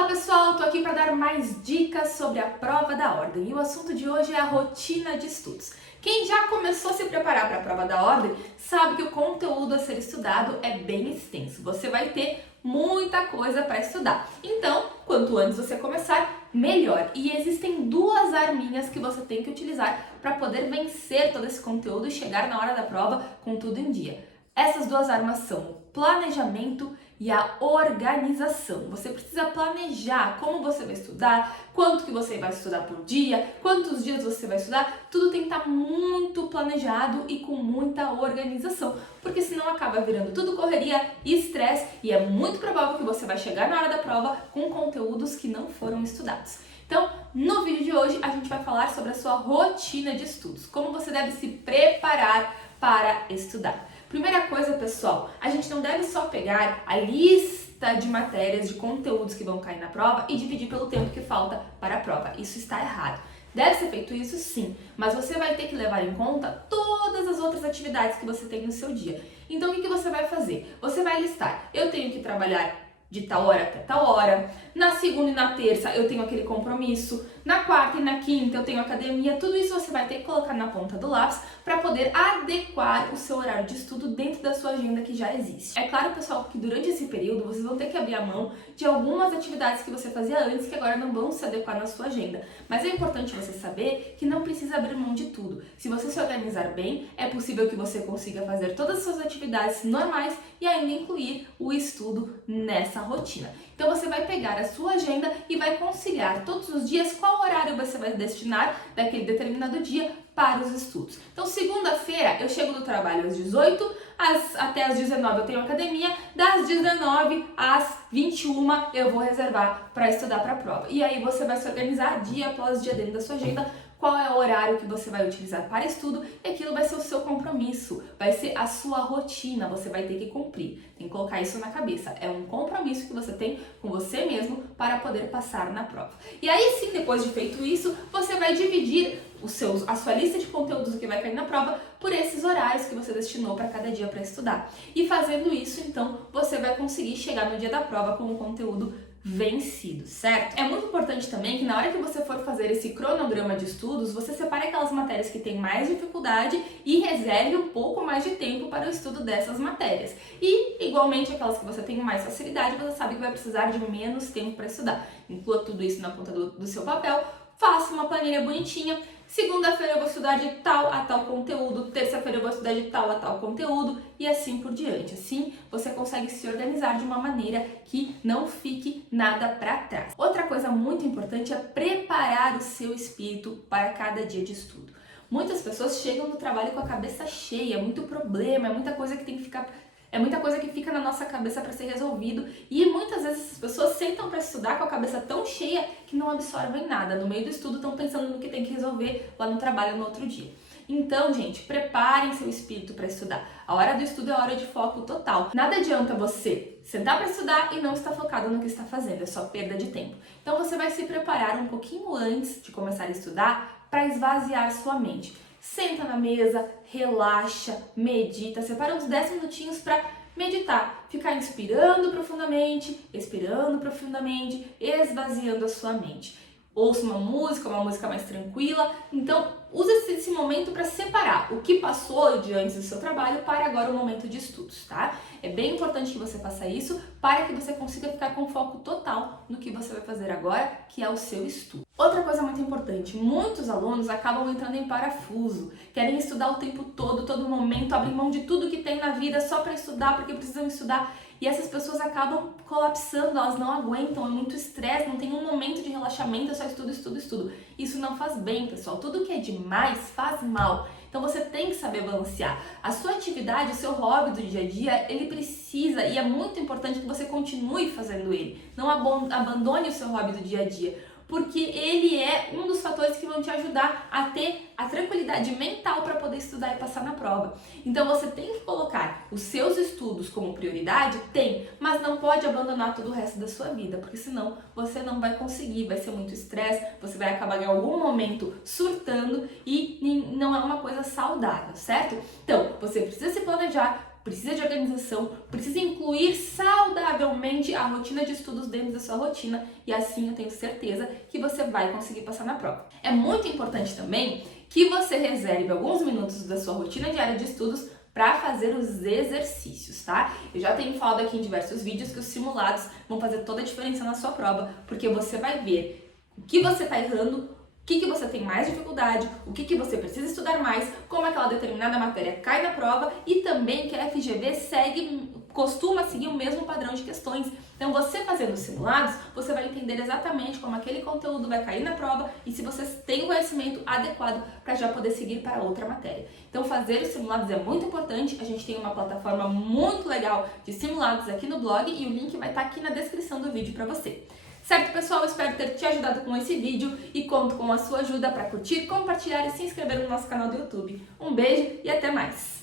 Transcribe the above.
Fala pessoal, tô aqui para dar mais dicas sobre a prova da ordem e o assunto de hoje é a rotina de estudos. Quem já começou a se preparar para a prova da ordem sabe que o conteúdo a ser estudado é bem extenso. Você vai ter muita coisa para estudar. Então, quanto antes você começar, melhor. E existem duas arminhas que você tem que utilizar para poder vencer todo esse conteúdo e chegar na hora da prova com tudo em dia. Essas duas armas são o planejamento e a organização. Você precisa planejar como você vai estudar, quanto que você vai estudar por dia, quantos dias você vai estudar, tudo tem que estar muito planejado e com muita organização, porque senão acaba virando tudo correria e estresse e é muito provável que você vai chegar na hora da prova com conteúdos que não foram estudados. Então, no vídeo de hoje a gente vai falar sobre a sua rotina de estudos, como você deve se preparar para estudar. Primeira coisa, pessoal, a gente não deve só pegar a lista de matérias, de conteúdos que vão cair na prova e dividir pelo tempo que falta para a prova. Isso está errado. Deve ser feito isso sim, mas você vai ter que levar em conta todas as outras atividades que você tem no seu dia. Então, o que você vai fazer? Você vai listar, eu tenho que trabalhar de tal hora até tal hora, na segunda e na terça eu tenho aquele compromisso, na quarta e na quinta eu tenho academia, tudo isso você vai ter que colocar na ponta do lápis para poder adequar o seu horário de estudo dentro da sua agenda que já existe. É claro, pessoal, que durante esse período vocês vão ter que abrir a mão de algumas atividades que você fazia antes que agora não vão se adequar na sua agenda, mas é importante você saber que não precisa abrir mão de tudo. Se você se organizar bem, é possível que você consiga fazer todas as suas atividades normais e ainda incluir o estudo nessa rotina. Então você vai pegar a sua agenda e vai conciliar todos os dias qual horário você vai destinar daquele determinado dia para os estudos. Então segunda-feira eu chego do trabalho às 18, até às 19 eu tenho academia, das 19 às 21 eu vou reservar para estudar para a prova. E aí você vai se organizar dia após dia dentro da sua agenda, qual é o horário que você vai utilizar para estudo e aquilo vai ser o seu compromisso, vai ser a sua rotina, você vai ter que cumprir. Tem que colocar isso na cabeça, é um compromisso que você tem com você mesmo para poder passar na prova. E aí sim, depois de feito isso, você vai dividir a sua lista de conteúdos que vai cair na prova por esses horários que você destinou para cada dia para estudar. E fazendo isso, então, você vai conseguir chegar no dia da prova com o conteúdo vencido, certo? É muito importante também que na hora que você for fazer esse cronograma de estudos, você separe aquelas matérias que têm mais dificuldade e reserve um pouco mais de tempo para o estudo dessas matérias. E, igualmente, aquelas que você tem mais facilidade, você sabe que vai precisar de menos tempo para estudar. Inclua tudo isso na ponta do seu papel, faça uma planilha bonitinha. Segunda-feira eu vou estudar de tal a tal conteúdo, terça-feira eu vou estudar de tal a tal conteúdo e assim por diante. Assim você consegue se organizar de uma maneira que não fique nada para trás. Outra coisa muito importante é preparar o seu espírito para cada dia de estudo. Muitas pessoas chegam no trabalho com a cabeça cheia, é muito problema, é muita coisa que tem que ficar... É muita coisa que fica na nossa cabeça para ser resolvido e muitas vezes essas pessoas sentam para estudar com a cabeça tão cheia que não absorvem nada. No meio do estudo estão pensando no que tem que resolver lá no trabalho no outro dia. Então, gente, preparem seu espírito para estudar. A hora do estudo é a hora de foco total. Nada adianta você sentar para estudar e não estar focado no que está fazendo, é só perda de tempo. Então você vai se preparar um pouquinho antes de começar a estudar para esvaziar sua mente. Senta na mesa, relaxa, medita, separa uns 10 minutinhos para meditar, ficar inspirando profundamente, expirando profundamente, esvaziando a sua mente. Ouça uma música mais tranquila, então use esse momento para separar o que passou de antes do seu trabalho para agora o momento de estudos, tá? É bem importante que você faça isso para que você consiga ficar com foco total no que você vai fazer agora, que é o seu estudo. Outra coisa muito importante, muitos alunos acabam entrando em parafuso, querem estudar o tempo todo momento, abrem mão de tudo que tem na vida só para estudar, porque precisam estudar. E essas pessoas acabam colapsando, elas não aguentam, é muito estresse, não tem um momento de relaxamento, é só estudo. Isso não faz bem, pessoal. Tudo que é demais faz mal. Então você tem que saber balancear. A sua atividade, o seu hobby do dia a dia, ele precisa e é muito importante que você continue fazendo ele. Não abandone o seu hobby do dia a dia, porque ele é um dos fatores que vão te ajudar a ter a tranquilidade mental para poder estudar e passar na prova. Então você tem que colocar os seus estudos como prioridade, mas não pode abandonar todo o resto da sua vida, porque senão você não vai conseguir, vai ser muito estresse, você vai acabar em algum momento surtando e não é uma coisa saudável, certo? Então, você precisa se planejar, precisa de organização, precisa incluir saudavelmente a rotina de estudos dentro da sua rotina e assim eu tenho certeza que você vai conseguir passar na prova. É muito importante também que você reserve alguns minutos da sua rotina diária de estudos para fazer os exercícios, tá? Eu já tenho falado aqui em diversos vídeos que os simulados vão fazer toda a diferença na sua prova, porque você vai ver o que você está errando, o que você tem mais dificuldade, o que você precisa estudar mais, como aquela determinada matéria cai na prova e também que a FGV costuma seguir o mesmo padrão de questões. Então, você fazendo os simulados, você vai entender exatamente como aquele conteúdo vai cair na prova e se você tem o conhecimento adequado para já poder seguir para outra matéria. Então, fazer os simulados é muito importante. A gente tem uma plataforma muito legal de simulados aqui no blog e o link vai estar aqui na descrição do vídeo para você. Certo, pessoal? Eu espero ter te ajudado com esse vídeo e conto com a sua ajuda para curtir, compartilhar e se inscrever no nosso canal do YouTube. Um beijo e até mais!